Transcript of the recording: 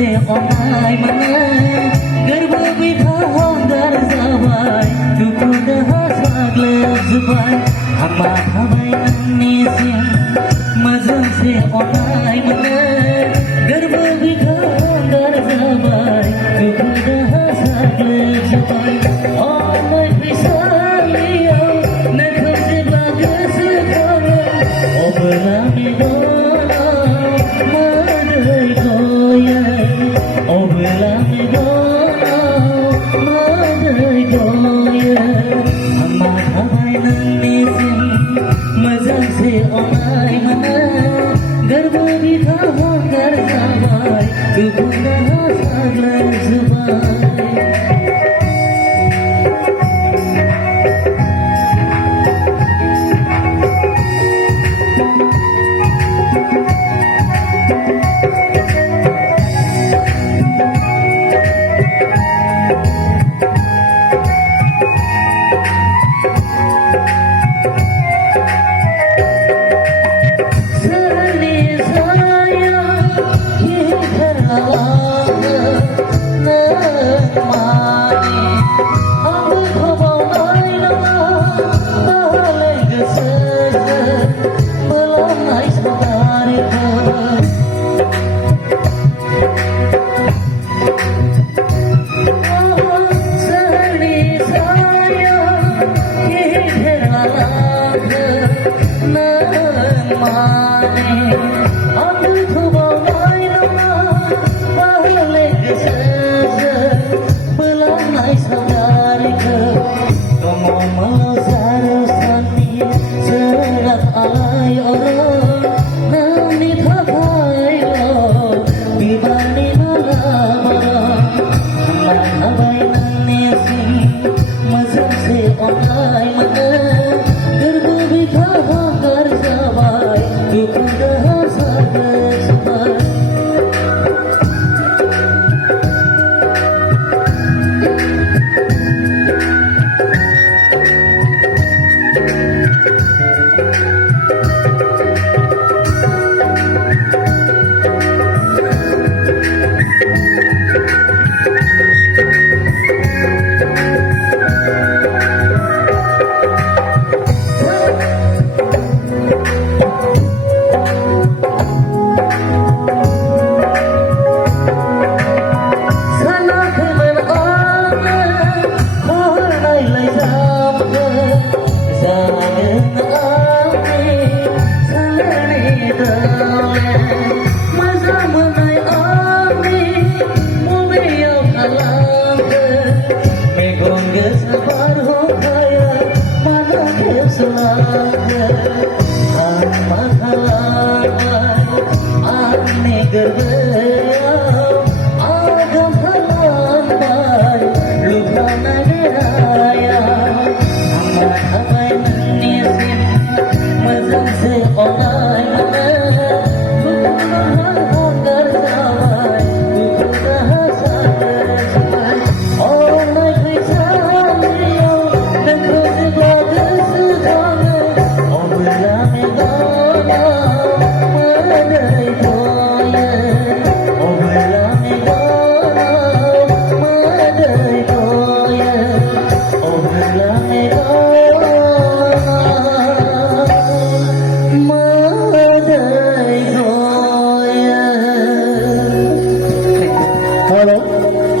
से अनाय मना गर्व बिखा होंदर जाबाय दुखु दाहा साग्लोबजोब्बाय हामा थाबाय नोंनि सिम मोजां से अनाय मना गर्व बिखा होंदर जाबाय दुखु दाहा साग्लोबजोब्बाय अमै फैसालियाव नोंखौ जेब्ला गोसोखाङो अब्ला मेगनाव मोदै गयो अब्ला मेगनाव मोदै गयो हामा थाबाय नोंनिसिम मोजांसे अनाय मोना गोरबो बिखा होंगार जाबाय दुखु दाहा साग्लोबजोब्बाय Hello.